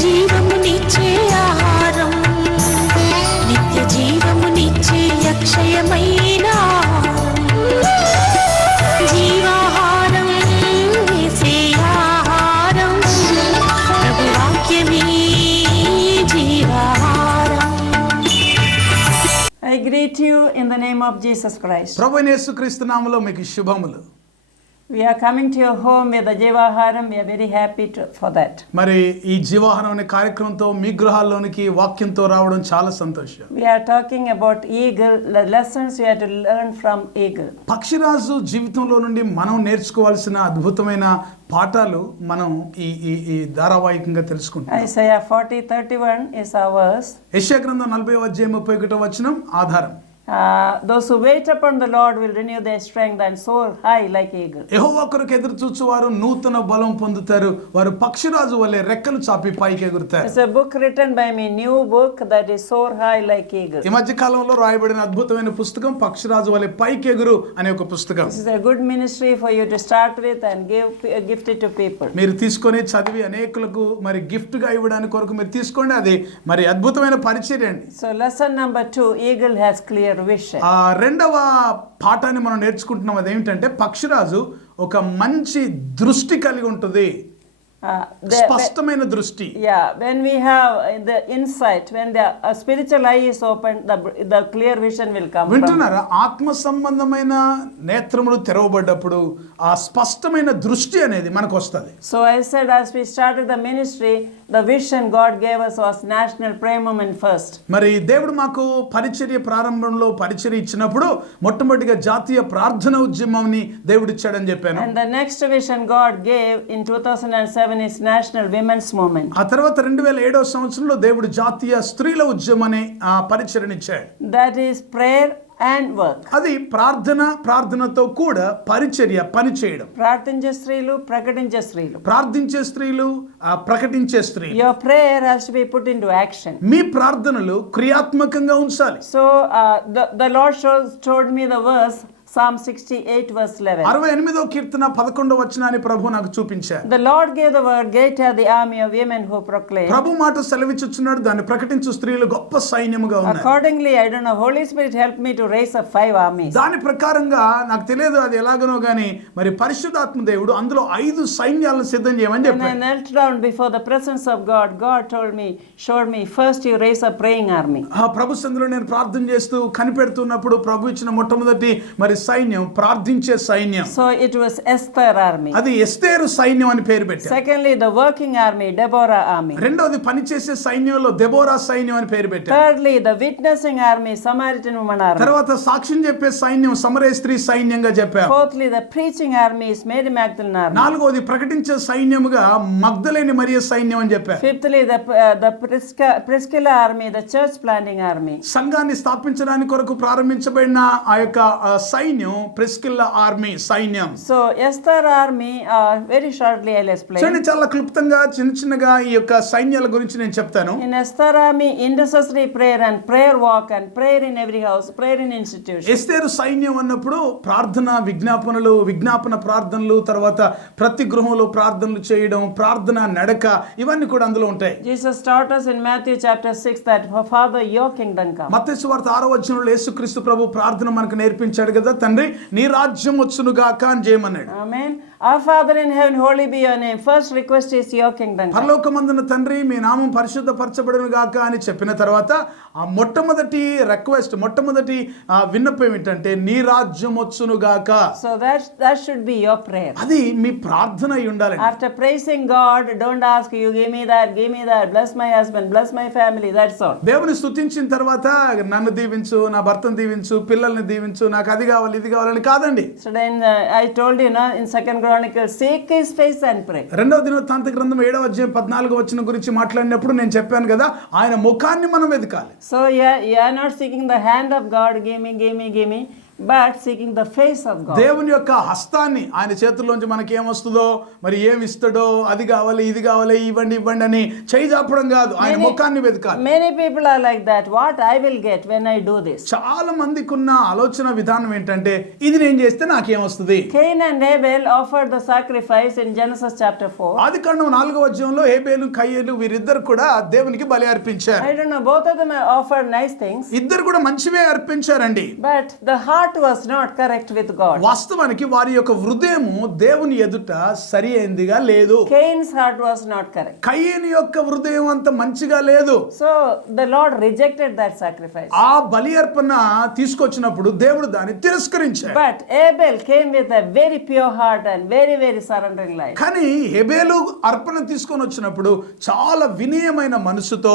జీవమునిచ్చే ఆహారం, నిత్య జీవమునిచ్చే అక్షయమైన జీవాహారం, యేసే ఆహారం, ప్రభు వాక్యమే జీవాహారం. I greet you in the name of Jesus Christ. ప్రభువైన యేసుక్రీస్తు నామములో మీకు శుభములు. We are coming to your home with the Jivaharam. We are very happy for that. మరి ఈ జీవాహారం అనే కార్యక్రమంతో మీ గృహాల్లోనికి వాక్యంతో రావడం చాలా సంతోషం. We are talking about eagle, the lessons we have to learn from eagle. పక్షిరాజు జీవితంలో నుండి మనం నేర్చుకోవాల్సిన అద్భుతమైన పాఠాలు మనం ఈ ధారావాహికంగా తెలుసుకుంటాం. Isaiah 40:31 is our verse. యెషయా గ్రంథం 40:31 వచనం ఆధారం. Those who wait upon the Lord will renew their strength and soar high like eagle. యెహోవా కొరకు ఎదురు చూచువారు నూతన బలం పొందుతారు, వారు పక్షిరాజు వలె రెక్కలు చాపి పైకి ఎగురుతారు. It's a book written by me, new book that is soar high like eagle. ఈ మధ్య కాలంలో రాయబడిన అద్భుతమైన పుస్తకం పక్షిరాజు వలె పైకి ఎగురు అనే ఒక పుస్తకం. This is a good ministry for you to start with and gift it to people. మీరు తీసుకొని చదివి అనేకులకు మరి గిఫ్ట్ గా ఇవ్వడానికి కొరకు మీరు తీసుకోండి, అది మరి అద్భుతమైన పరిచర్య అండి. So lesson number 2, eagle has clear vision. రెండవ పాఠాన్ని మనం నేర్చుకుంటున్నాం, అదేమిటంటే పక్షిరాజు ఒక మంచి దృష్టి కలిగి ఉంటుంది, స్పష్టమైన దృష్టి. Yeah, when we have the insight, when the spiritual eye is open, the clear vision will come. వింటున్నారా? ఆత్మ సంబంధమైన నేత్రములు తెరవబడ్డప్పుడు ఆ స్పష్టమైన దృష్టి అనేది మనకు వస్తుంది. So I said as we started the ministry, the vision God gave us was national prayer moment first. మరి దేవుడు మాకు పరిచర్య ప్రారంభంలో పరిచర్య ఇచ్చినప్పుడు మొట్టమొదటిగా జాతీయ ప్రార్థన ఉద్యమాన్ని దేవుడు ఇచ్చాడని చెప్పాను. And the next vision God gave in 2007 is national women's movement. ఆ తర్వాత 2007వ సంవత్సరంలో దేవుడు జాతీయ స్త్రీల ఉద్యమాన్ని పరిచర్యనిచ్చాడు. That is prayer and work. అది ప్రార్థనతో కూడా పరిచర్య, పని చేయడం. ప్రార్థించే స్త్రీలు, ప్రకటించే స్త్రీలు. ప్రార్థించే స్త్రీలు, ప్రకటించే స్త్రీలు. Your prayer has to be put into action. మీ ప్రార్థనలు క్రియాత్మకంగా ఉంచాలి. So the Lord told me the verse Psalm 68 verse 11. 68వ కీర్తన 11వ వచనాన్ని ప్రభు నాకు చూపించారు. The Lord gave the word, great are the army of women who proclaim. ప్రభు మాట సెలవిచ్చుచున్నాడు, దాన్ని ప్రకటించు స్త్రీలు గొప్ప సైన్యముగా ఉన్నారు. Accordingly, I don't know, Holy Spirit helped me to raise up 5 armies. దాని ప్రకారంగా నాకు తెలియదు అది ఎలాగనో గానీ మరి పరిశుద్ధాత్మ దేవుడు అందులో 5 సైన్యాలను సిద్ధం చేయమని చెప్పాడు. When I knelt down before the presence of God, God showed me first you raise a praying army. ఆ ప్రభు సన్నిధిలో నేను ప్రార్థన చేస్తూ కనిపెడుతున్నప్పుడు ప్రభు ఇచ్చిన మొట్టమొదటి మరి సైన్యం ప్రార్థించే సైన్యం. So it was Esther army. అది ఎస్తేరు సైన్యం అని పేరు పెట్టారు. Secondly, the working army, Deborah army. రెండోది పనిచేసే సైన్యంలో దెబోరా సైన్యం అని పేరు పెట్టారు. Thirdly, the witnessing army, Samaritan woman army. తర్వాత సాక్ష్యం చెప్పే సైన్యం సమరయ స్త్రీ సైన్యంగా చెప్పారు. Fourthly, the preaching army is Mary Magdalene army. నాలుగోది ప్రకటించే సైన్యముగా మగ్దలేని మరియ సైన్యం అని చెప్పారు. Fifthly, the Priscilla army, the church planting army. సంఘాన్ని స్థాపించడానికి కొరకు ప్రారంభించబడిన ఆ యొక్క సైన్యం ప్రిస్కిల్లా ఆర్మీ సైన్యం. So Esther army, very shortly I'll explain. చూడండి, చాలా క్లుప్తంగా చిన్నగా ఈ యొక్క సైన్యాల గురించి నేను చెప్తాను. In Esther army, intercessory prayer and prayer walk and prayer in every house, prayer in institution. ఎస్తేరు సైన్యం అన్నప్పుడు ప్రార్థన విజ్ఞాపన ప్రార్థనలు, తర్వాత ప్రతి గృహంలో ప్రార్థనలు చేయడం, ప్రార్థన నడక, ఇవన్నీ కూడా అందులో ఉంటాయి. Jesus taught us in Matthew chapter 6 that Father, your kingdom come. మత్తయి సువార్త 6వ అధ్యాయంలో యేసుక్రీస్తు ప్రభు ప్రార్థన మనకు నేర్పించాడు కదా, తండ్రి నీ రాజ్యం వచ్చును గాక అని చేయమన్నాడు. Amen. Our Father in heaven, holy be your name. First request is your kingdom come. పరలోకమందున తండ్రి మీ నామం పరిశుద్ధపరచబడును గాక అని చెప్పిన తర్వాత ఆ మొట్టమొదటి రిక్వెస్ట్, మొట్టమొదటి విన్నపం ఏంటంటే నీ రాజ్యం వచ్చును గాక. So that should be your prayer. అది మీ ప్రార్థన అయి ఉండాలి. After praising God, don't ask you give me that, bless my husband, bless my family, that's all. దేవుని స్తుతించిన తర్వాత నన్ను దీవించు, నా భర్తను దీవించు, పిల్లల్ని దీవించు, నాకు అది కావాలి ఇది కావాలని కాదండి. So then I told you in 2nd Chronicles, seek his face and pray. 2వ దినవృత్తాంత గ్రంథం 7వ అధ్యాయం 14వ వచనం గురించి మాట్లాడినప్పుడు నేను చెప్పాను కదా, ఆయన ముఖాన్ని మనం వెతకాలి. So you are not seeking the hand of God, give me. but seeking the face of God. దేవుని యొక్క హస్తాన్ని, ఆయన చేతుల్లోంచి మనకి ఏమొస్తుందో, మరి ఏమి ఇస్తాడో, అది కావాలి ఇది కావాలి ఇవ్వండి ఇవ్వండి అని చేయి చాపడం కాదు, ఆయన ముఖాన్ని వెతకాలి. Many people are like that. What I will get when I do this? చాలా మందికి ఉన్న ఆలోచన విధానం ఏంటంటే, ఇది నేను చేస్తే నాకేమొస్తుంది. Cain and Abel offered the sacrifice in Genesis chapter 4. ఆదికాండం 4వ అధ్యాయంలో హేబేలు కయ్యేలు వీరిద్దరు కూడా దేవునికి బలి అర్పించారు. I don't know, both of them offered nice things, ఇద్దరు కూడా మంచివే అర్పించారండి. but the heart was not correct with God. వాస్తవానికి వారి యొక్క హృదయము దేవుని ఎదుట సరి అయిందిగా లేదు. Cain's heart was not correct. కయ్యేలు యొక్క హృదయం అంత మంచిగా లేదు. So the Lord rejected that sacrifice. ఆ బలి అర్పణ తీసుకొచ్చినప్పుడు దేవుడు దాన్ని తిరస్కరించాడు. But Abel came with a very pure heart and very, very surrendering life. కానీ హేబేలు అర్పణ తీసుకొని వచ్చినప్పుడు చాలా వినయమైన మనసుతో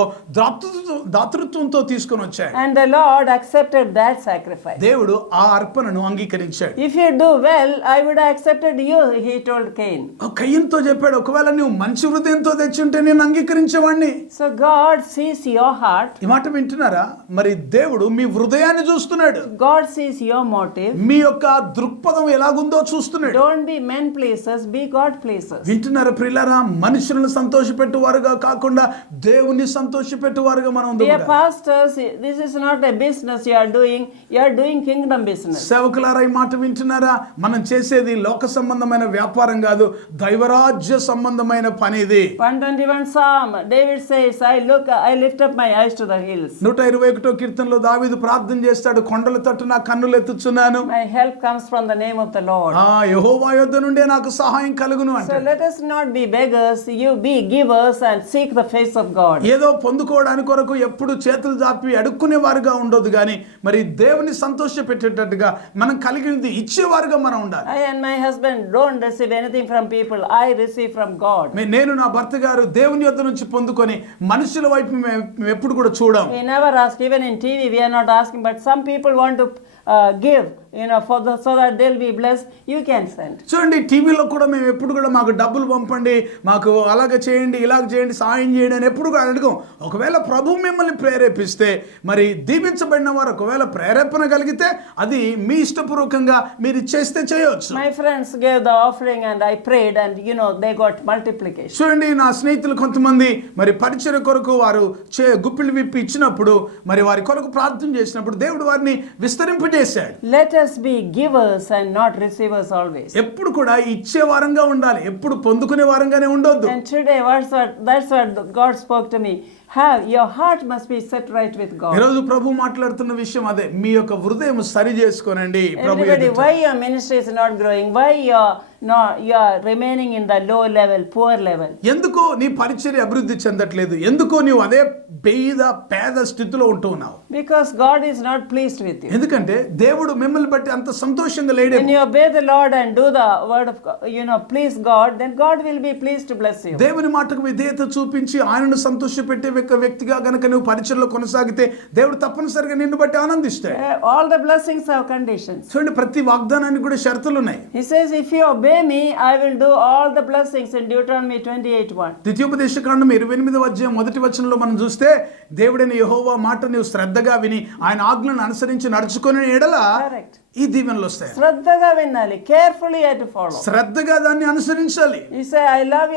దాతృత్వంతో తీసుకొని వచ్చాడు. And the Lord accepted that sacrifice. దేవుడు ఆ అర్పణను అంగీకరించాడు. If you do well, I would have accepted you, he told Cain. కయ్యంతో చెప్పాడు, ఒకవేళ నువ్వు మంచి హృదయంతో తెచ్చుంటే నేను అంగీకరించేవాడిని. So God sees your heart. ఈ మాట వింటున్నారా? మరి దేవుడు మీ హృదయాన్ని చూస్తున్నాడు. God sees your motive. మీ యొక్క దృక్పథం ఎలాగుందో చూస్తున్నాడు. Don't be men pleasers, be God pleasers. వింటున్నారా ప్రియులారా? మనుషులను సంతోషపెట్టువారుగా కాకుండా దేవుని సంతోషపెట్టువారుగా మనం Dear ఉందాం. pastors, this is not a business you are doing kingdom business. సేవకులారా, ఈ మాట వింటున్నారా? మనం చేసేది లోక సంబంధమైన వ్యాపారం కాదు, దైవరాజ్య సంబంధమైన పని ఇది. 121 Psalm, David says, I lift up my eyes to the hills. 121వ కీర్తనలో దావీదు ప్రార్థన చేస్తాడు, కొండల తట్టు నా కన్నులు ఎత్తుచున్నాను, My help comes from the name of the Lord. యెహోవా యొద్ద నుండే నాకు సహాయం కలుగును So అంటే. let us not be beggars, you be givers and seek the face of God. ఏదో పొందుకోవడానికి కొరకు ఎప్పుడు చేతులు చాపి అడుక్కునేవారుగా ఉండొద్దు, కానీ మరి దేవుని సంతోష పెట్టేటట్టుగా మనం కలిగినది ఇచ్చేవారుగా మనం ఉండాలి. I and my husband don't receive anything from people, I receive from God. నేను నా భర్త గారు దేవుని యొద్ద నుంచి పొందుకొని మనుషుల వైపు మేము ఎప్పుడు కూడా చూడం. We never ask, even in TV we are not asking, but some people want to give, so that they'll be blessed, you can send. చూడండి, టీవీలో కూడా మేము ఎప్పుడు కూడా మాకు డబ్బులు పంపండి, మాకు అలాగ చేయండి ఇలాగ చేయండి సాయం చేయండి అని ఎప్పుడు కూడా అడగం. ఒకవేళ ప్రభు మిమ్మల్ని ప్రేరేపిస్తే, మరి దీవించబడిన వారు ఒకవేళ ప్రేరేపణ కలిగితే అది మీ ఇష్టపూర్వకంగా మీరు చేస్తే చేయొచ్చు. My friends gave the offering and I prayed, and they got multiplication. చూడండి, నా స్నేహితులు కొంతమంది మరి పరిచర్య కొరకు వారు గుప్పిళ్ళు విప్పి ఇచ్చినప్పుడు, మరి వారి కొరకు ప్రార్థన చేసినప్పుడు దేవుడు వారిని విస్తరింపజేశాడు. Let us be givers and not receivers always. ఎప్పుడు కూడా ఇచ్చే వారంగా ఉండాలి, ఎప్పుడు పొందుకునే వారంగానే ఉండొద్దు. And today that's what God spoke to me. Your heart must be set right with God. ఈరోజు ప్రభు మాట్లాడుతున్న విషయం అదే, మీ యొక్క హృదయం సరి చేసుకోనండి ప్రభు Everybody, ఎదుట. why your ministry is not growing? Why you are remaining in the low level, poor level? ఎందుకో నీ పరిచర్య అభివృద్ధి చెందట్లేదు, ఎందుకో నీవు అదే పేద స్థితిలో ఉంటూ ఉన్నావు? Because God is not pleased with you. ఎందుకంటే దేవుడు మిమ్మల్ని బట్టి అంత సంతోషంగా లేడే. When you obey the Lord and do the word of God, please God, then God will be pleased to bless you. దేవుని మాటకు విధేయత చూపించి ఆయనను సంతోషపెట్టే వ్యక్తిగా గనుక నువ్వు పరిచర్యలో కొనసాగితే దేవుడు తప్పనిసరిగా నిన్ను బట్టి ఆనందిస్తాడు. All the blessings have conditions. చూడండి, ప్రతి వాగ్దానానికి కూడా షరతులు ఉన్నాయి. He says, if you obey me, I will do all the blessings in Deuteronomy 28:1. ద్వితీయోపదేశకాండం 28వ అధ్యాయం 1వ వచనంలో మనం చూస్తే, దేవుడైన యెహోవా మాట నీవు శ్రద్ధగా విని ఆయన ఆజ్ఞలను అనుసరించి నడుచుకునే ఎడల Correct. ఈ దీవెనలు వస్తాయి. శ్రద్ధగా వినాలి, carefully you have to follow. శ్రద్ధగా దాన్ని అనుసరించాలి. You say, I love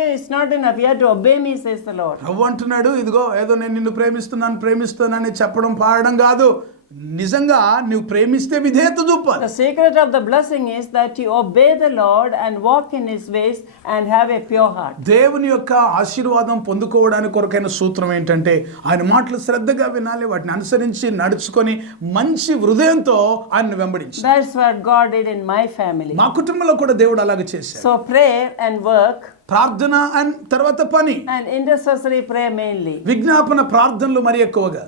you, it's not enough. You have to obey me, says the Lord. ప్రభు అంటున్నాడు, ఇదిగో ఏదో నేను నిన్ను ప్రేమిస్తున్నానని చెప్పడం పాడడం కాదు, నిజంగా నువ్వు ప్రేమిస్తే విధేయత చూపాలి. The secret of the blessing is that you obey the Lord and walk in His ways and have a pure heart. దేవుని యొక్క ఆశీర్వాదం పొందుకోవడానికి కొరకైన సూత్రం ఏంటంటే, ఆయన మాటలు శ్రద్ధగా వినాలి, వాటిని అనుసరించి నడుచుకొని మంచి హృదయంతో ఆయన్ని వెంబడించాలి. That's what God did in my family. మా కుటుంబంలో కూడా దేవుడు అలాగే చేశాడు. So prayer and work, ప్రార్థన అండ్ తర్వాత పని, and intercessory prayer mainly. విజ్ఞాపన ప్రార్థనలు మరి ఎక్కువగా.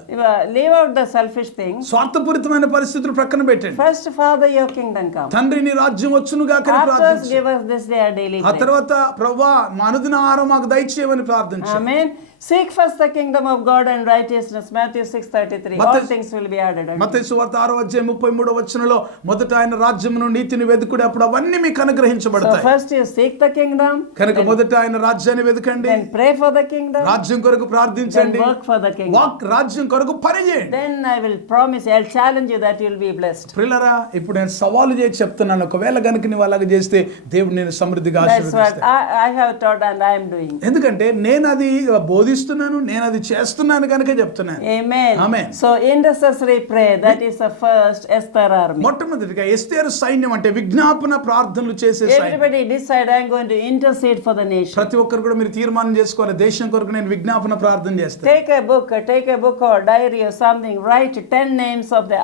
Leave out the selfish things. స్వార్థపూరితమైన పరిస్థితులు ప్రక్కన పెట్టండి. First, Father, your kingdom come. తండ్రి నీ రాజ్యం వచ్చునుగా అని After, ప్రార్థించు. give us this day our daily ఆ bread. తర్వాత ప్రభువా మా అనుదిన ఆహారం మాకు దయచేయమని ప్రార్థించు. Amen. Seek first the kingdom of God and righteousness. Matthew 6:33. All Matthew- things will be added unto you. మత్తయి సువార్త 6:33 మొదట ఆయన రాజ్యమును నీతిని వెతుకుడి, అప్పుడు అవన్నీ మీకు So అనుగ్రహించబడతాయి. first you seek the kingdom, కనుక మొదట ఆయన రాజ్యాన్ని వెతకండి, then pray for the kingdom, రాజ్యం కొరకు then ప్రార్థించండి, work for the kingdom. రాజ్యం కొరకు పని చేయండి. Then I will promise, I'll challenge you that you'll be blessed. ప్రియులారా, ఇప్పుడు నేను సవాలు చేసి చెప్తున్నాను, ఒకవేళ గనుక నీవు అలాగ చేస్తే దేవుడు నేను సమృద్ధిగా That's what ఆశీర్వదిస్తాడు. I have taught and I am doing. ఎందుకంటే నేను అది బోధిస్తున్నాను, నేను అది చేస్తున్నాను కనుక చెప్తున్నాను. Amen. Amen. So intercessory prayer, that is the first Esther army. మొట్టమొదటిగా ఎస్తేరు సైన్యం అంటే విజ్ఞాపన ప్రార్థనలు చేసే సైన్యం. Everybody decide, I'm going to intercede for the nation. ప్రతి ఒక్కరు కూడా మీరు తీర్మానం చేసుకోవాలి, దేశం కొరకు నేను విజ్ఞాపన ప్రార్థన చేస్తాను. Take a book or diary or something, write 10 names of the,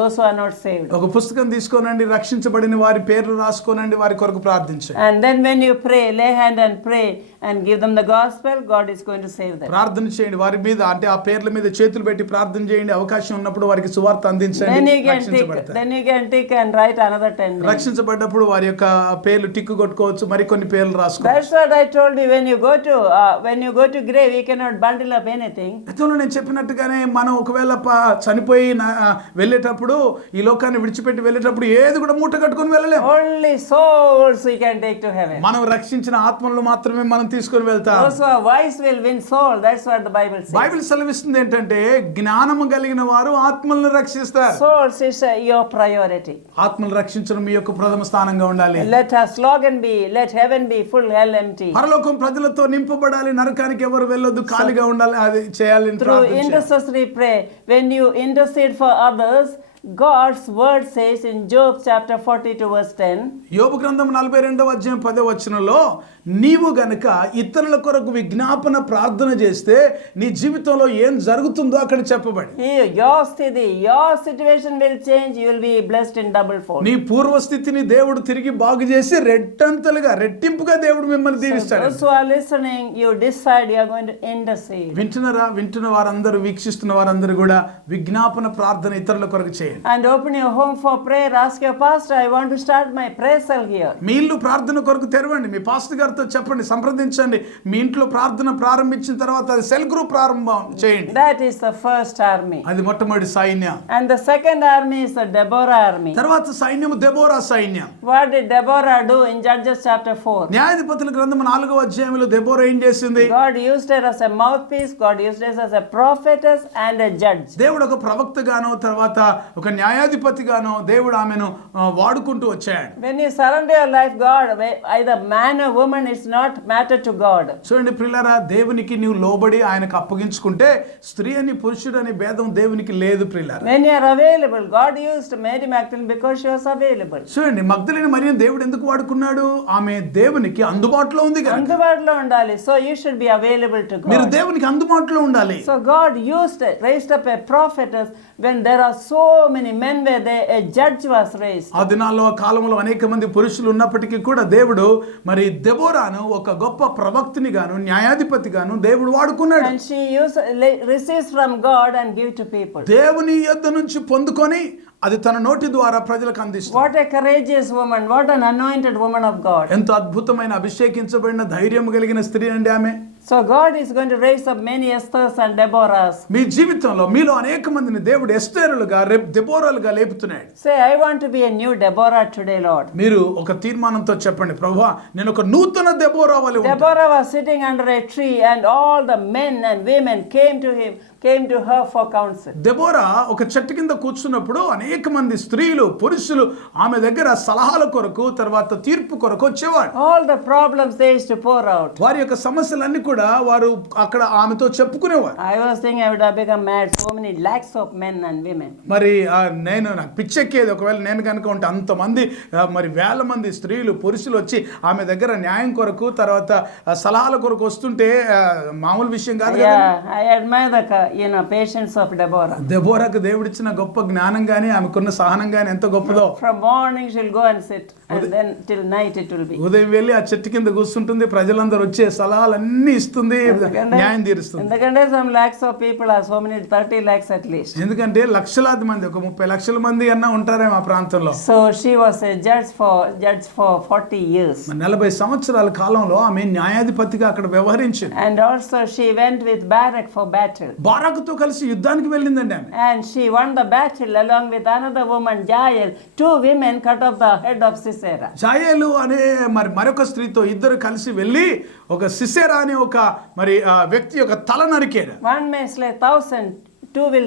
those who are not saved. ఒక పుస్తకం తీసుకోనండి, రక్షించబడిన వారి పేర్లు రాసుకోనండి, వారి కొరకు ప్రార్థించండి. And then when you pray, lay hand and pray and give them the gospel, God is going to save them. ప్రార్థన చేయండి, వారి మీద అంటే ఆ పేర్ల మీద చేతులు పెట్టి ప్రార్థన చేయండి, అవకాశం ఉన్నప్పుడు వారికి సువార్త Then అందించండి, you can రక్షించబడతారు. tick and write another 10 names. రక్షించబడ్డప్పుడు వారి యొక్క పేర్లు టిక్కు కొట్టుకోవచ్చు, మరికొన్ని పేర్లు రాసుకోవచ్చు. That's what I told you, when you go to grave, you cannot bundle up anything. గతంలో నేను చెప్పినట్టుగానే మనం ఒకవేళ చనిపోయి వెళ్ళేటప్పుడు, ఈ లోకాన్ని విడిచిపెట్టి వెళ్ళేటప్పుడు ఏది కూడా మూట కట్టుకొని వెళ్ళలేము. Only souls we can take to heaven. మనం రక్షించిన ఆత్మలను మాత్రమే మనం తీసుకొని వెళ్తాం. Those who are wise will win soul. That's what the Bible says. Bible సెలవిస్తుంది ఏంటంటే జ్ఞానము కలిగిన వారు ఆత్మలను రక్షిస్తారు. Souls is your priority. ఆత్మలు రక్షించడం మీ యొక్క ప్రథమ స్థానంగా ఉండాలి. Let our slogan be, let heaven be full, hell empty. పరలోకం ప్రజలతో నింపబడాలి, నరకానికి ఎవరు వెళ్ళొద్దు, ఖాళీగా ఉండాలి, అది చేయాలి. Through intercessory prayer, when you intercede for others, God's word says in Job chapter 42 verse 10, యోబు గ్రంథం 42:10 నీవు గనుక ఇతరుల కొరకు విజ్ఞాపన ప్రార్థన చేస్తే నీ జీవితంలో ఏం జరుగుతుందో అక్కడ చెప్పబడి. your situation will change. You will be blessed in double fold. నీ పూర్వస్థితిని దేవుడు తిరిగి బాగు చేసి రెట్టింపుగా దేవుడు మిమ్మల్ని దీవిస్తాడు. Those who are listening, you decide you are going to intercede. వింటున్న వారందరూ, వీక్షిస్తున్న వారందరూ కూడా విజ్ఞాపన ప్రార్థన ఇతరుల కొరకు చేయండి. And open your home for prayer. Ask your pastor, I want to start my prayer cell here. మీ ఇల్లు ప్రార్థన కొరకు తెరవండి, మీ పాస్టర్ గారితో చెప్పండి, సంప్రదించండి. మీ ఇంట్లో ప్రార్థన ప్రారంభించిన తర్వాత అది సెల్ గ్రూప్ ప్రారంభం చేయండి. That is the first army. అది మొట్టమొదటి సైన్యం. And the second army is the Deborah army. తర్వాత సైన్యము దెబోరా సైన్యం. What did Deborah do in Judges chapter 4? న్యాయాధిపతుల గ్రంథం 4వ దెబోరా ఏం చేసింది? God used her as a mouthpiece. God used her as a prophetess and a judge. దేవుడు ఒక ప్రవక్తగానో తర్వాత ఒక న్యాయాధిపతిగానో దేవుడు ఆమెను వాడుకుంటూ వచ్చాడు. When you surrender your life, God, either man or woman, is not matter to God. చూడండి ప్రియులారా, దేవునికి నీవు లోబడి ఆయనకు అప్పగించుకుంటే స్త్రీ అని పురుషుడు అని భేదం దేవునికి లేదు ప్రియులారా. When you are available, God used Mary Magdalene because she was available. చూడండి, మగ్దలేని మరియను దేవుడు ఎందుకు వాడుకున్నాడు? ఆమె దేవునికి అందుబాటులో ఉంది కదా. అందుబాటులో ఉండాలి. So you should be available to God. మీరు దేవునికి అందుబాటులో ఉండాలి. So God raised up a prophetess when there are so many men were there, a judge was raised. ఆ దినాల్లో, ఆ కాలంలో అనేక మంది పురుషులు ఉన్నప్పటికీ కూడా దేవుడు మరి దెబోరాను ఒక గొప్ప ప్రవక్తిని గాను న్యాయాధిపతి గాను దేవుడు వాడుకున్నాడు. And she receives from God and give to people. దేవుని యొద్ద నుంచి పొందుకొని అది తన నోటి ద్వారా ప్రజలకు అందిస్తుంది. What a courageous woman, what an anointed woman of God. ఎంతో అద్భుతమైన అభిషేకించబడిన ధైర్యం కలిగిన స్త్రీ అండి ఆమె. So God is going to raise up many Esthers and Deborahs. మీ జీవితంలో మీలో అనేక మందిని దేవుడు ఎస్తేరులుగా, దెబోరాలుగా లేపుతున్నాడు. Say, I want to be a new Deborah today, Lord. మీరు ఒక తీర్మానంతో చెప్పండి, ప్రభువా నేను ఒక నూతన దెబోరా వలె ఉంటాను. Deborah was sitting under a tree and all the men and women came to her for counsel. Deborah ఒక చెట్టు కింద కూర్చున్నప్పుడు అనేక మంది స్త్రీలు, పురుషులు ఆమె దగ్గర సలహాల కొరకు, తర్వాత తీర్పు కొరకు వచ్చేవాడు. All the problems they used to pour out. వారి యొక్క సమస్యలన్నీ కూడా వారు అక్కడ ఆమెతో చెప్పుకునేవారు. I was thinking I would have become mad. So many lakhs of men and women. మరి నాకు పిచ్చెక్కేది, ఒకవేళ నేను కనుక ఉంటే అంతమంది మరి వేల మంది స్త్రీలు, పురుషులు వచ్చి ఆమె దగ్గర న్యాయం కొరకు, తర్వాత సలహాల కొరకు వస్తుంటే మామూలు విషయం కాదు కదా. Yeah, I admire the patience of Deborah. దెబోరాకు దేవుడిచ్చిన గొప్ప జ్ఞానం గాని ఆమెకున్న సహనం గాని ఎంత గొప్పదో. From morning she'll go and sit, and then till night it will be. ఉదయం వెళ్ళి ఆ చెట్టు కింద కూర్చుంటుంది, ప్రజలందరూ వచ్చే సలహాలన్నీ ఇస్తుంది, న్యాయం తీరుస్తుంది. ఎందుకంటే some lakhs of people are so many 30 lakhs at least. ఎందుకంటే లక్షలాది మంది, ఒక 30 లక్షల మంది అన్న ఉంటారేమో ఆ ప్రాంతంలో. So she was a judge for 40 years. 40 సంవత్సరాల కాలంలో ఆమె న్యాయాధిపతిగా అక్కడ వ్యవహరించింది. And also she went with Barak for battle. బారాకుతో కలిసి యుద్ధానికి వెళ్ళిందండి ఆమె. And she won the battle along with another woman, Jael. 2 women cut off the head of Sisera. జాయేలు అనే మరొక స్త్రీతో ఇద్దరు కలిసి వెళ్ళి ఒక సిసెరా అనే ఒక వ్యక్తి యొక్క తల నరికారు. One may slay 1,000, 2 will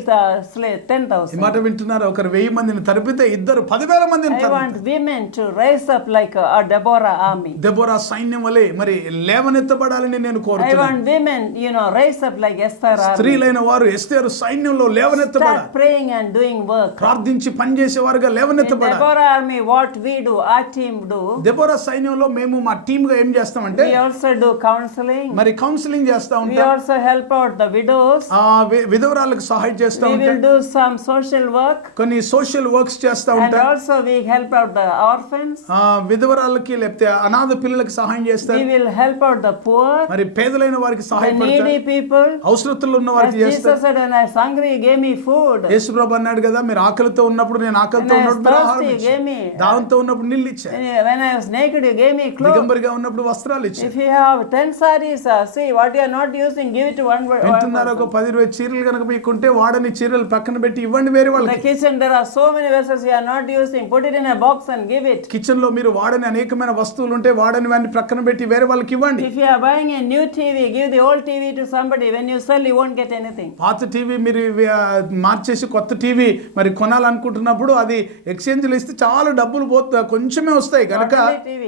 slay 10,000. ఈ మాట వింటున్నారు? ఒకరు 1000 మందిని తరిపితే ఇద్దరు 10,000 మందిని I want women to rise up like a Deborah army. Deborah సైన్యం వలె లేవనెత్తబడాలని నేను I కోరుతున్నాను. want women, rise up like Esther army. స్త్రీలైన వారు ఎస్తేరు సైన్యంలో లేవనెత్తబడాలి. Start praying and doing work. ప్రార్థించి పనిచేసే వారుగా In లేవనెత్తబడాలి. Deborah army, what we do, our team do, Deborah సైన్యంలో మేము మా టీమ్ గా ఏం చేస్తామంటే we also do counseling. మరి కౌన్సిలింగ్ చేస్తా We ఉంటాం. also help out the widows. విధవరాలకు సహాయం చేస్తా We ఉంటాం. will do some social work. కొన్ని సోషల్ వర్క్స్ చేస్తా And ఉంటాం. also we help out the orphans. విధవరాలకి లేకపోతే అనాథ పిల్లలకి సహాయం We చేస్తారు. will help out the poor, మరి పేదలైన వారికి the సహాయపడతారు. needy people. అవసరతలో ఉన్న As వారికి Jesus చేస్తారు. said, when I was hungry, he gave me food. యేసుప్రభు అన్నాడు కదా, మీరు ఆకలితో ఉన్నప్పుడు నేను ఆకలితో When I was ఉన్నప్పుడు మీరు ఆహారం thirsty, you gave ఇచ్చారు. me. దాహంతో ఉన్నప్పుడు నీళ్ళు ఇచ్చారు. When I was naked, you gave me clothes. దిగంబరిగా ఉన్నప్పుడు వస్త్రాలు ఇచ్చారు. If you have 10 sarees, see what you are not using, give it to one వింటున్నారు? ఒక person. 10-20 చీరలు కనుక మీకుంటే వాడని చీరలు పక్కన పెట్టి ఇవ్వండి వేరే In the వాళ్ళకి. kitchen, there are so many vessels you are not using. Put it in a box and give it. Kitchen లో మీరు వాడని అనేకమైన వస్తువులు ఉంటే వాడని వాడిని ప్రక్కన పెట్టి వేరే వాళ్ళకి ఇవ్వండి. If you are buying a new TV, give the old TV to somebody. When you sell, you won't get anything. పాత టీవీ మీరు మార్చేసి కొత్త టీవీ మరి కొనాలనుకుంటున్నప్పుడు అది ఎక్స్చేంజ్లు ఇస్తే చాలా డబ్బులు కొంచెమే వస్తాయి కనుక Not only TV.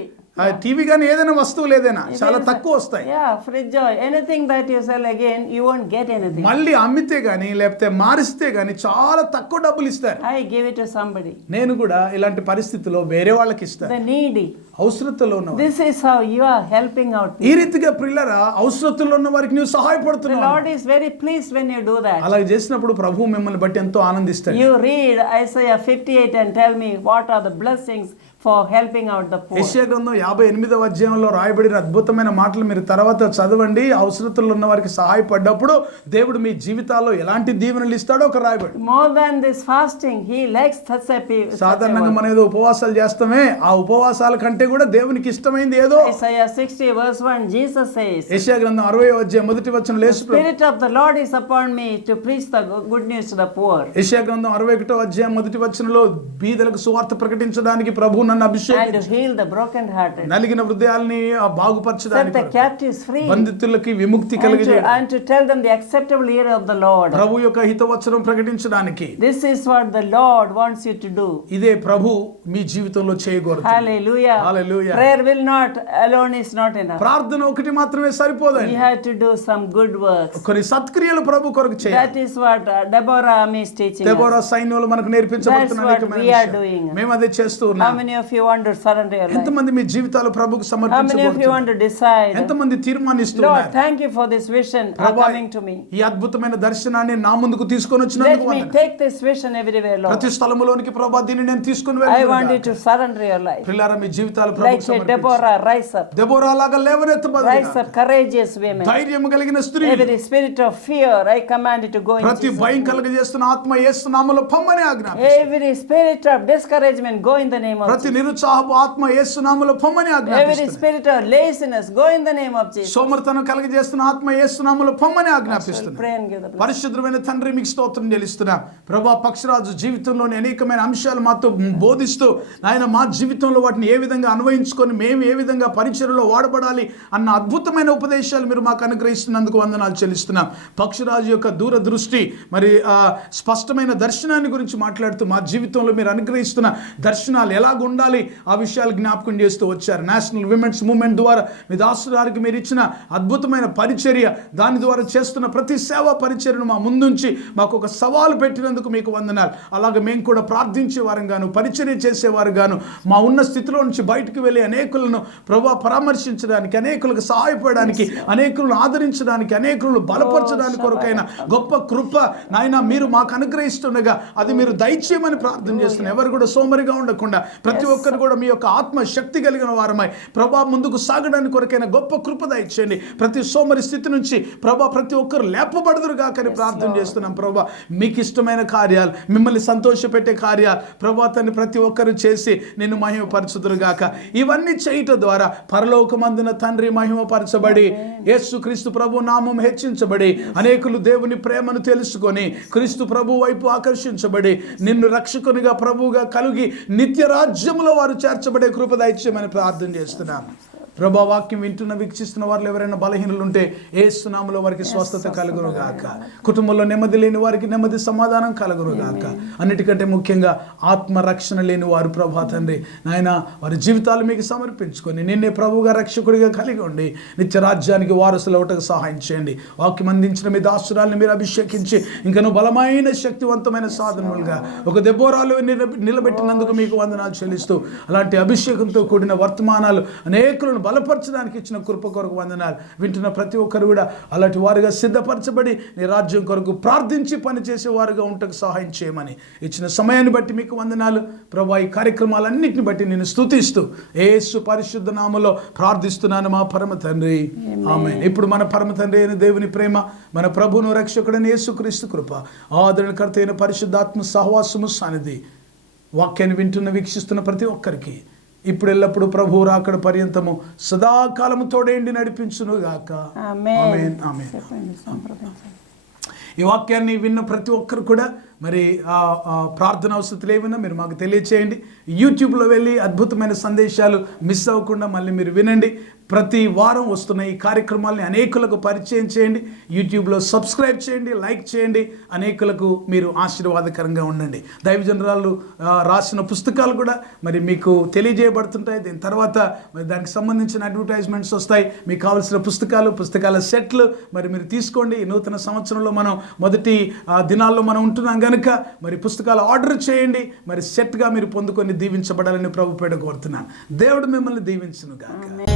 టీవీ కానీ ఏదైనా వస్తువులు ఏదైనా చాలా తక్కువ వస్తాయి. Yeah, fridge or anything that you sell again, you won't get anything. మళ్ళీ అమ్మితే గానీ లేకపోతే మారిస్తే గానీ చాలా తక్కువ డబ్బులు ఇస్తారు. I give it to somebody. నేను కూడా ఇలాంటి పరిస్థితిలో వేరే వాళ్ళకి ఇస్తాను. The needy. అవసరతలో ఉన్న This is how you are helping out ఈ people. రీతిగా ప్రియులారా అవసరతలో ఉన్న వారికి నువ్వు The సహాయపడుతున్నావు. Lord is very pleased when you do that. అలా చేసినప్పుడు ప్రభువు మిమ్మల్ని బట్టి ఎంతో ఆనందిస్తాడు. You read Isaiah 58 and tell me what are the blessings for helping out the poor. యెషయా గ్రంథం 58వ అధ్యాయంలో రాయబడిన అద్భుతమైన మాటలు మీరు తర్వాత చదవండి. అవసరతలో ఉన్న వారికి సహాయపడ్డప్పుడు దేవుడు మీ జీవితాల్లో ఎలాంటి దీవెనలు ఇస్తాడో ఒక రాయబడి. More than this fasting, he likes such a people. సాధారణంగా మనం ఏదో ఉపవాసాలు చేస్తామే, ఆ ఉపవాసాల కంటే కూడా దేవునికి ఇష్టమైంది ఏదో. Isaiah 60 verse 1, Jesus says, యెషయా గ్రంథం 60వ అధ్యాయం మొదటి వచనంలో యేసు ప్రభు Spirit of the Lord is upon me to preach the good news to the poor. యెషయా గ్రంథం 61వ అధ్యాయం మొదటి వచనంలో బీదలకు సువార్త ప్రకటించడానికి ప్రభు నన్ను And to అభిషేకించాడు. heal the brokenhearted. నలిగిన హృదయాల్ని Set బాగుపరచడానికి the captives free. బంధితులకి విముక్తి కలిగించడానికి And to tell them the acceptable year of the Lord. ప్రభు యొక్క హితవచనం ప్రకటించడానికి This is what the Lord wants you to do. ఇదే ప్రభు మీ జీవితంలో చేయగోరుతుంది. Hallelujah. Hallelujah. Prayer will not alone is not enough. ప్రార్థన ఒకటి మాత్రమే సరిపోదండి. We have to do some good works. కొన్ని సత్క్రియలు ప్రభు కొరకు That చేయాలి. is what Deborah army is teaching us. Deborah సైన్యంలో మనకు నేర్పించబడుతున్న That's what అనేకమైన we are విషయాలు. doing. మేము అదే చేస్తూ How ఉన్నాం. many of you want to surrender your life? ఎంతమంది మీ జీవితాలు ప్రభుకు How many of you సమర్పించబడుతున్నారు? want to decide? ఎంతమంది Lord, తీర్మానిస్తున్నారు? thank you for this vision ప్రభా, coming to me. ఈ అద్భుతమైన దర్శనాన్ని నా ముందుకు తీసుకొని Let వచ్చినందుకు me వందనాలు. take this vision everywhere, Lord. ప్రతి స్థలములోనికి ప్రభా దీన్ని నేను తీసుకొని I want you వెళ్ళాను. to surrender your life. ప్రియులారా మీ జీవితాలు Like ప్రభుకు a సమర్పించండి. Deborah, rise up. దెబోరా లాగా Rise లేవనెత్తబడాలి. up, courageous women. ధైర్యం కలిగిన స్త్రీ Every spirit of fear, I command you to go in ప్రతి Jesus' భయం name. కలుగజేస్తున్న ఆత్మ యేసు నామములో పొమ్మని ఆజ్ఞాపిస్తున్నాను. Every spirit of discouragement, go in the name of ప్రతి Jesus. నిరుత్సాహపు ఆత్మ యేసు నామములో పొమ్మని Every ఆజ్ఞాపిస్తున్నాను. spirit of laziness, go in the name of Jesus. సోమర్తనం కలుగజేస్తున్న ఆత్మ యేసు నామములో పొమ్మని ఆజ్ఞాపిస్తున్నాను. Pray and give the blessing. పరిశుద్ధమైన తండ్రి మీకు స్తోత్రం చెల్లిస్తున్నా. ప్రభా పక్షరాజు జీవితంలోని అనేకమైన అంశాలు మాతో బోధిస్తూ ఆయన మా జీవితంలో వాటిని ఏ విధంగా అన్వయించుకొని మేము ఏ విధంగా పరిచర్యలో వాడబడాలి అన్న అద్భుతమైన ఉపదేశాలు మీరు మాకు అనుగ్రహిస్తున్నందుకు వందనాలు చెల్లిస్తున్నాం. పక్షరాజు యొక్క దూరదృష్టి మరి స్పష్టమైన దర్శనాన్ని గురించి మాట్లాడుతూ మా జీవితంలో మీరు అనుగ్రహిస్తున్న దర్శనాలు ఎలాగుండాలి ఉండాలి, ఆ విషయాలు జ్ఞాపకం చేస్తూ వచ్చారు. నేషనల్ విమెన్స్ మూవ్మెంట్ ద్వారా మీ దాసుగారికి మీరు ఇచ్చిన అద్భుతమైన పరిచర్య, దాని ద్వారా చేస్తున్న ప్రతి సేవా పరిచర్యను మా ముందుంచి మాకు ఒక సవాలు పెట్టినందుకు మీకు వందనాలు. అలాగే మేము కూడా ప్రార్థించే వారంగాను, పరిచర్య చేసేవారు గాను, మా ఉన్న స్థితిలో నుంచి బయటకు వెళ్ళి అనేకులను ప్రభువా పరామర్శించడానికి, అనేకులకు సహాయపడడానికి, అనేకులను ఆదరించడానికి, అనేకులను బలపరచడానికి కొరకైన గొప్ప కృప నాయన మీరు మాకు అనుగ్రహిస్తుండగా అది మీరు దయచేయమని ప్రార్థన చేస్తున్నాం. ఎవరు కూడా సోమరిగా ఉండకుండా ప్రతి ఒక్కరు కూడా మీ యొక్క ఆత్మ శక్తి కలిగిన వారమై ప్రభా ముందుకు సాగడానికి కొరకైన గొప్ప కృప దయచేయండి. ప్రతి సోమరి స్థితి నుంచి ప్రభా ప్రతి ఒక్కరు లేపబడదురు కాకని ప్రార్థన చేస్తున్నాం. ప్రభా మీకు ఇష్టమైన కార్యాలు, మిమ్మల్ని సంతోషపెట్టే కార్యాలు ప్రభా తను ప్రతి ఒక్కరు చేసి నిన్ను మహిమపరచుదురు గాక. ఇవన్నీ చేయటం ద్వారా పరలోకమందున తండ్రి మహిమపరచబడి, యేసుక్రీస్తు ప్రభు నామం హెచ్చించబడి, అనేకులు దేవుని ప్రేమను తెలుసుకొని క్రీస్తు ప్రభు వైపు ఆకర్షించబడి నిన్ను రక్షకునిగా ప్రభువుగా కలిగి నిత్య రాజ్యంలో వారు చేర్చబడే కృప దయచేయమని ప్రార్థన చేస్తున్నాం. ప్రభా వాక్యం వింటున్న వీక్షిస్తున్న వారు ఎవరైనా బలహీనులు ఉంటే యేసు నామములో వారికి స్వస్థత కలుగును గాక. కుటుంబంలో నెమ్మది లేని వారికి నెమ్మది సమాధానం కలుగును గాక. అన్నిటికంటే ముఖ్యంగా ఆత్మరక్షణ లేని వారు ప్రభా తండ్రి నాయన వారి జీవితాలు మీకు సమర్పించుకొని నిన్నే ప్రభువుగా రక్షకుడిగా కలిగి ఉండి నిత్య రాజ్యానికి వారసులు అవటకు సహాయం చేయండి. వాక్యం అందించిన మీ దాసురాలను మీరు అభిషేకించి ఇంకను బలమైన శక్తివంతమైన సాధనలుగా ఒక దెబోరాలు నిలబెట్టినందుకు మీకు వందనాలు చెల్లిస్తూ అలాంటి అభిషేకంతో కూడిన వర్తమానాలు అనేకులను బలపరచడానికి ఇచ్చిన కృప కొరకు వందనాలు. వింటున్న ప్రతి ఒక్కరు కూడా అలాంటి వారుగా సిద్ధపరచబడి నీ రాజ్యం కొరకు ప్రార్థించి పనిచేసే వారుగా ఉంటకు సహాయం చేయమని ఇచ్చిన సమయాన్ని బట్టి మీకు వందనాలు ప్రభా. ఈ కార్యక్రమాలన్నింటిని బట్టి నేను స్తుతిస్తూ యేసు పరిశుద్ధ నామములో ప్రార్థిస్తున్నాను మా పరమ తండ్రి, ఆమేన్. ఇప్పుడు మన పరమ తండ్రి అయిన దేవుని ప్రేమ, మన ప్రభువును రక్షకుడైన యేసుక్రీస్తు కృప, ఆదరణకర్త అయిన పరిశుద్ధాత్మ సహవాసము సన్నిధి వాక్యాన్ని వింటున్న వీక్షిస్తున్న ప్రతి ఒక్కరికి ఇప్పుడు ఎల్లప్పుడు ప్రభువు రాకడ పర్యంతము సదాకాలము తోడేండి నడిపించును గాక. ఆమేన్. ఆమేన్. ఈ వాక్యాన్ని విన్న ప్రతి ఒక్కరు కూడా మరి ప్రార్థన అవసరం ఏమైనా మీరు మాకు తెలియచేయండి. యూట్యూబ్లో వెళ్ళి అద్భుతమైన సందేశాలు మిస్ అవ్వకుండా మళ్ళీ మీరు వినండి. ప్రతి వారం వస్తున్న ఈ కార్యక్రమాల్ని అనేకులకు పరిచయం చేయండి. యూట్యూబ్లో సబ్స్క్రైబ్ చేయండి, లైక్ చేయండి. అనేకులకు మీరు ఆశీర్వాదకరంగా ఉండండి. దైవజనరాలు రాసిన పుస్తకాలు కూడా మరి మీకు తెలియజేయబడుతుంటాయి. దీని తర్వాత మరి దానికి సంబంధించిన అడ్వర్టైజ్మెంట్స్ వస్తాయి. మీకు కావాల్సిన పుస్తకాల సెట్లు మరి మీరు తీసుకోండి. ఈ నూతన సంవత్సరంలో మనం మొదటి దినాల్లో మనం ఉంటున్నాం కనుక మరి పుస్తకాలు ఆర్డర్ చేయండి. మరి సెట్గా మీరు పొందుకొని దీవించబడాలని ప్రభు పేడ కోరుతున్నాను. దేవుడు మిమ్మల్ని దీవించును గాక.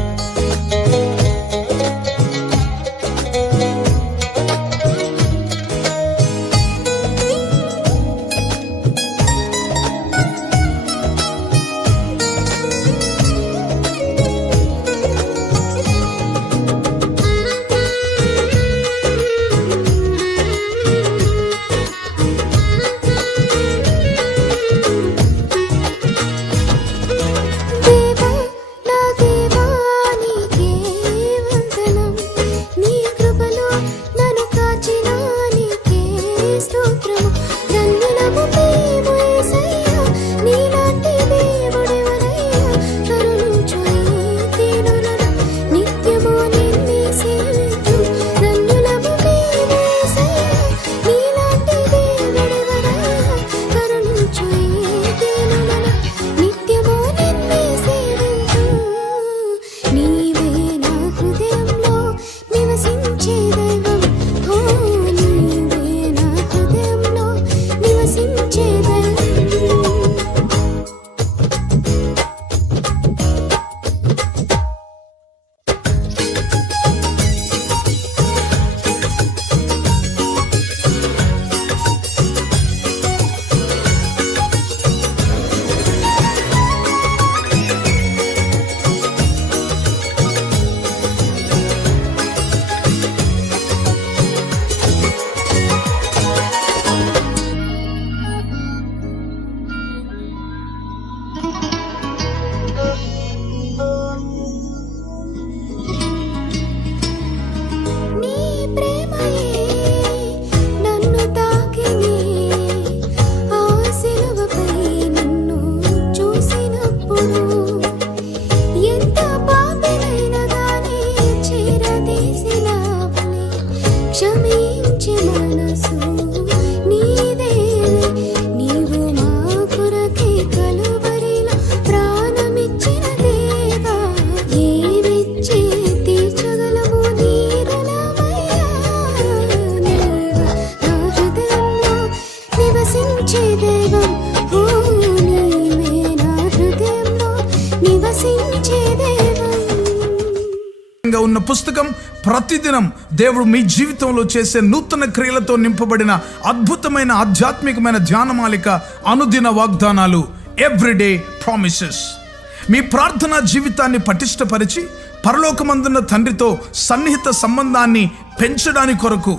దేవా నా దేవా ఉన్న పుస్తకం ప్రతిదినం దేవుడు మీ జీవితంలో చేసే నూతన క్రియలతో నింపబడిన అద్భుతమైన ఆధ్యాత్మికమైన ధ్యానమాలిక అనుదిన వాగ్దానాలు, ఎవ్రీడే ప్రామిసెస్. మీ ప్రార్థనా జీవితాన్ని పటిష్టపరిచి పరలోకమందున్న తండ్రితో సన్నిహిత సంబంధాన్ని పెంచడానికి కొరకు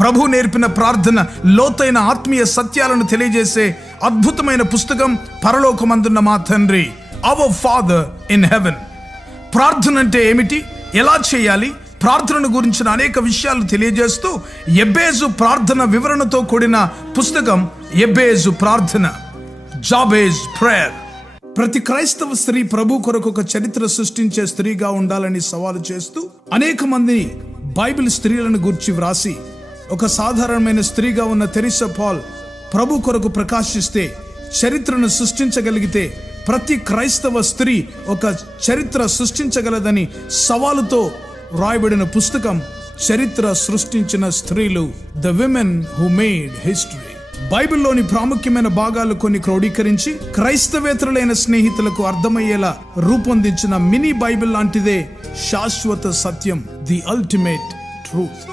ప్రభు నేర్పిన ప్రార్థన, లోతైన ఆత్మీయ సత్యాలను తెలియజేసే అద్భుతమైన పుస్తకం పరలోకమందున్న మా తండ్రి, అవర్ ఫాదర్ ఇన్ హెవెన్. ప్రార్థన అంటే ఏమిటి, ఎలా చేయాలి, ప్రార్థన గురించిన అనేక విషయాలు తెలియజేస్తూ ఎబ్బేజు ప్రార్థన వివరణతో కూడిన పుస్తకం ఎబ్బేజు ప్రార్థన, జాబేజ్ ప్రేయర్. ప్రతి క్రైస్తవ స్త్రీ ప్రభు కొరకు ఒక చరిత్ర సృష్టించే స్త్రీగా ఉండాలని సవాలు చేస్తూ అనేక మంది బైబిల్ స్త్రీలను గురించి వ్రాసి, ఒక సాధారణమైన స్త్రీగా ఉన్న తెరిసా పాల్ ప్రభు కొరకు ప్రకాశిస్తే చరిత్రను సృష్టించగలిగితే ప్రతి క్రైస్తవ స్త్రీ ఒక చరిత్ర సృష్టించగలదని సవాలుతో రాయబడిన పుస్తకం చరిత్ర సృష్టించిన స్త్రీలు, the women who made history. బైబిల్లోని ప్రాముఖ్యమైన భాగాలు కొన్ని క్రోడీకరించి క్రైస్తవేతరులైన స్నేహితులకు అర్థమయ్యేలా రూపొందించిన మినీ బైబిల్ లాంటిదే శాశ్వత సత్యం, ది అల్టిమేట్ ట్రూత్.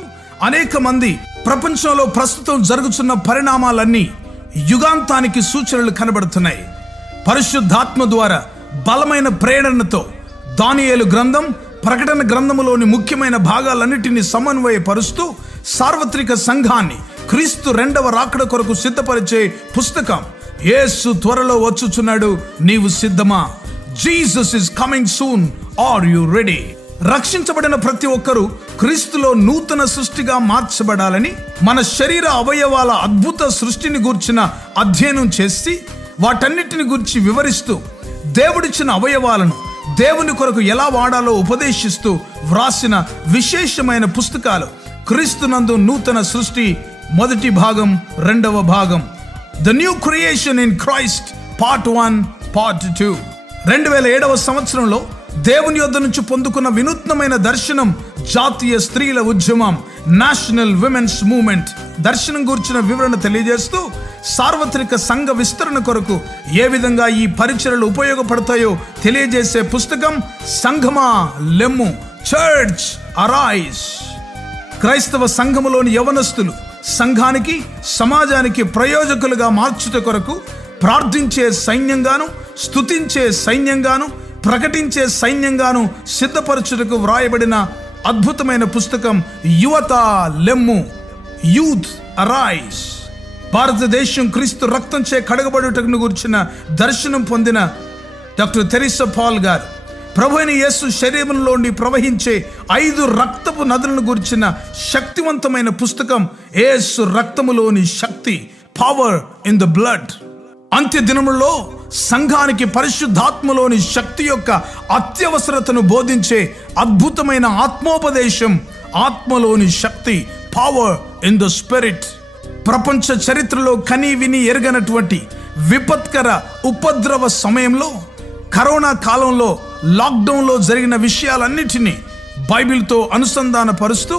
అనేక మంది ప్రపంచంలో ప్రస్తుతం జరుగుతున్న పరిణామాలన్నీ యుగాంతానికి సూచనలు కనబడుతున్నాయి. పరిశుద్ధాత్మ ద్వారా బలమైన ప్రేరణతో దానియేలు గ్రంథం, ప్రకటన గ్రంథములోని ముఖ్యమైన భాగాలన్నిటినీ సమన్వయపరుస్తూ సార్వత్రిక సంఘాన్ని క్రీస్తు రెండవ రాకడ కొరకు సిద్ధపరిచే పుస్తకం యేసు త్వరలో వచ్చుచున్నాడు, నీవు సిద్ధమా? Jesus is coming soon, are you ready? రక్షించబడిన ప్రతి ఒక్కరూ క్రీస్తులో నూతన సృష్టిగా మార్చబడాలని మన శరీర అవయవాల అద్భుత సృష్టిని గూర్చిన అధ్యయనం చేసి వాటన్నిటిని గురించి వివరిస్తూ దేవుడిచ్చిన అవయవాలను దేవుని కొరకు ఎలా వాడాలో ఉపదేశిస్తూ వ్రాసిన విశేషమైన పుస్తకాలు క్రీస్తునందు నూతన సృష్టి మొదటి భాగం, రెండవ భాగం, the new creation in Christ part 1, part 2. 2007వ సంవత్సరంలో దేవుని యొద్ద నుంచి పొందుకున్న వినూత్నమైన దర్శనం జాతీయ స్త్రీల ఉద్యమం, నేషనల్ విమెన్స్ మూవ్మెంట్ దర్శనం గురించిన వివరణ తెలియజేస్తూ సార్వత్రిక సంఘ విస్తరణ కొరకు ఏ విధంగా ఈ పరిచర్యలు ఉపయోగపడతాయో తెలియజేసే పుస్తకం సంఘమా లెమ్ము, చర్చ్ అరైజ్. క్రైస్తవ సంఘములోని యవనస్తులు సంఘానికి, సమాజానికి ప్రయోజకులుగా మార్చుట కొరకు ప్రార్థించే సైన్యంగాను, స్తుతించే సైన్యంగాను, ప్రకటించే సైన్యంగాను సిద్ధపరచుటకు వ్రాయబడిన అద్భుతమైన పుస్తకం యువత లెమ్ము, యూత్ అరైజ్. భారతదేశం క్రీస్తు రక్తంచే కడగబడుటకు గురించిన దర్శనం పొందిన డాక్టర్ తెరిసా పాల్ గారు ప్రభు అయిన యేసు శరీరంలోని ప్రవహించే 5 రక్తపు నదులను గురించిన శక్తివంతమైన పుస్తకం యేసు రక్తములోని శక్తి, పవర్ ఇన్ ద బ్లడ్. అంత్య దినములలో సంఘానికి పరిశుద్ధాత్మలోని శక్తి యొక్క అత్యవసరతను బోధించే అద్భుతమైన ఆత్మోపదేశం, ఆత్మలోని శక్తి, పవర్ ఇన్ ద స్పిరిట్. ప్రపంచ చరిత్రలో కని విని ఎరగనటువంటి విపత్కర ఉపద్రవ సమయంలో, కరోనా కాలంలో, లాక్డౌన్లో జరిగిన విషయాలన్నిటినీ బైబిల్తో అనుసంధానపరుస్తూ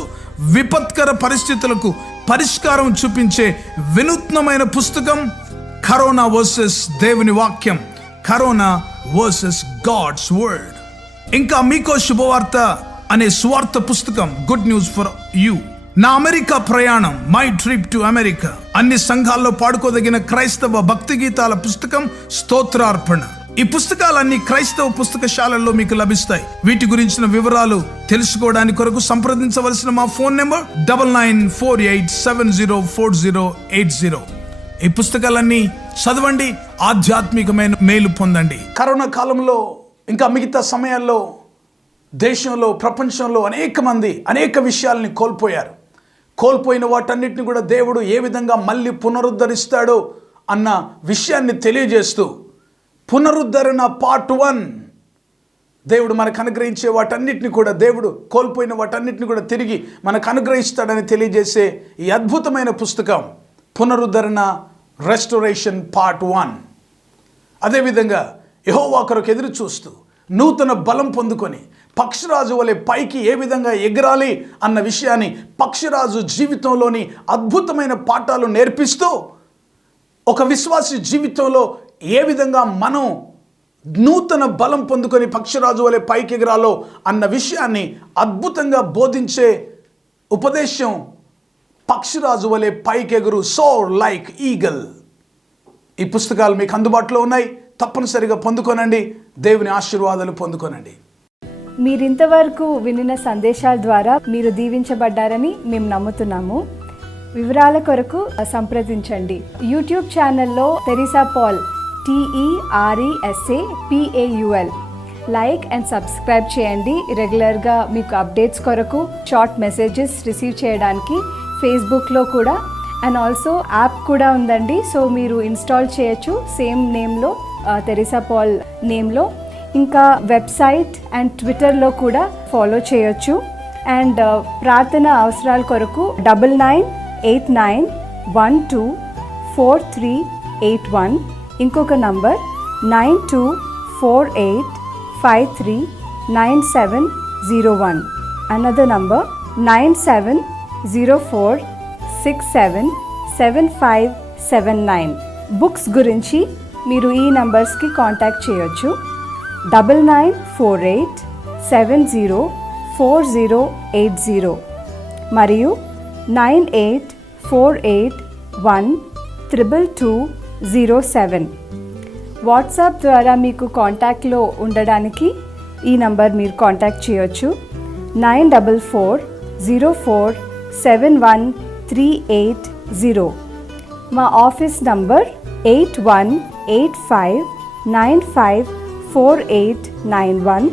విపత్కర పరిస్థితులకు పరిష్కారం చూపించే వినూత్నమైన పుస్తకం కరోనా వర్సెస్ దేవుని వాక్యం, కరోనా వర్సెస్ గాడ్స్ వర్డ్. ఇంకా మీకో శుభవార్త అనే సువార్త పుస్తకం, గుడ్ న్యూస్ ఫర్ యూ. నా అమెరికా ప్రయాణం, మై ట్రిప్ టు అమెరికా. అన్ని సంఘాల్లో పాడుకోదగిన క్రైస్తవ భక్తి గీతాల పుస్తకం స్తోత్రార్పణ. ఈ పుస్తకాలన్నీ క్రైస్తవ పుస్తకశాలల్లో మీకు లభిస్తాయి. వీటి గురించిన వివరాలు తెలుసుకోవడానికి కొరకు సంప్రదించవలసిన మా ఫోన్ నెంబర్ 9948704080. ఈ పుస్తకాలన్నీ చదవండి, ఆధ్యాత్మికమైన మేలు పొందండి. కరోనా కాలంలో ఇంకా మిగతా సమయాల్లో దేశంలో, ప్రపంచంలో అనేక మంది అనేక విషయాల్ని కోల్పోయారు. కోల్పోయిన వాటన్నిటిని కూడా దేవుడు ఏ విధంగా మళ్ళీ పునరుద్ధరిస్తాడో అన్న విషయాన్ని తెలియజేస్తూ పునరుద్ధరణ పార్ట్ 1, దేవుడు మనకు అనుగ్రహించే వాటన్నిటిని కూడా, దేవుడు కోల్పోయిన వాటన్నిటిని కూడా తిరిగి మనకు అనుగ్రహిస్తాడని తెలియజేసే ఈ అద్భుతమైన పుస్తకం పునరుద్ధరణ, రెస్టోరేషన్ పార్ట్ 1. అదేవిధంగా యెహోవా కొరకు ఎదురు చూస్తూ నూతన బలం పొందుకొని పక్షిరాజు వలె పైకి ఏ విధంగా ఎగరాలి అన్న విషయాన్ని పక్షిరాజు జీవితంలోని అద్భుతమైన పాఠాలు నేర్పిస్తూ ఒక విశ్వాసి జీవితంలో ఏ విధంగా మనం నూతన బలం పొందుకొని పక్షిరాజు వలె పైకి ఎగరాలో అన్న విషయాన్ని అద్భుతంగా బోధించే ఉపదేశం పక్షిరాజు వలె పైకి ఎగురు, సోర్ లైక్ ఈగల్. ఈ పుస్తకాలు మీకు అందుబాటులో ఉన్నాయి, తప్పనిసరిగా పొందుకోనండి. దేవుని ఆశీర్వాదాలు పొందుకోనండి. మీరింతవరకు వినిన సందేశాల ద్వారా మీరు దీవించబడ్డారని మేము నమ్ముతున్నాము. వివరాల కొరకు సంప్రదించండి. యూట్యూబ్ ఛానల్లో Teresa Paul TERESAPAUL like and subscribe చేయండి. రెగ్యులర్గా మీకు అప్డేట్స్ కొరకు, షార్ట్ మెసేజెస్ రిసీవ్ చేయడానికి ఫేస్బుక్లో కూడా, అండ్ ఆల్సో యాప్ కూడా ఉందండి. సో మీరు ఇన్స్టాల్ చేయొచ్చు సేమ్ నేమ్లో, తెరిసా పాల్ నేమ్లో. ఇంకా వెబ్సైట్ అండ్ ట్విట్టర్లో కూడా ఫాలో చేయొచ్చు. అండ్ ప్రార్థన అవసరాల కొరకు 9989124381, ఇంకొక నంబర్ 9248539701, అనదర్ నంబర్ 9704677579. బుక్స్ గురించి మీరు ఈ నంబర్స్కి కాంటాక్ట్ చేయొచ్చు. 9948704080 మరియు 9848122207. వాట్సాప్ ద్వారా మీకు కాంటాక్ట్లో ఉండడానికి ఈ నంబర్ మీరు కాంటాక్ట్ చేయొచ్చు. 9404713880. మా ఆఫీస్ నంబర్ 8185954891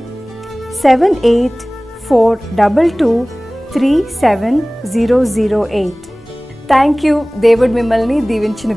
7842237008. Thank you. దేవుడు మిమ్మల్ని దీవించిన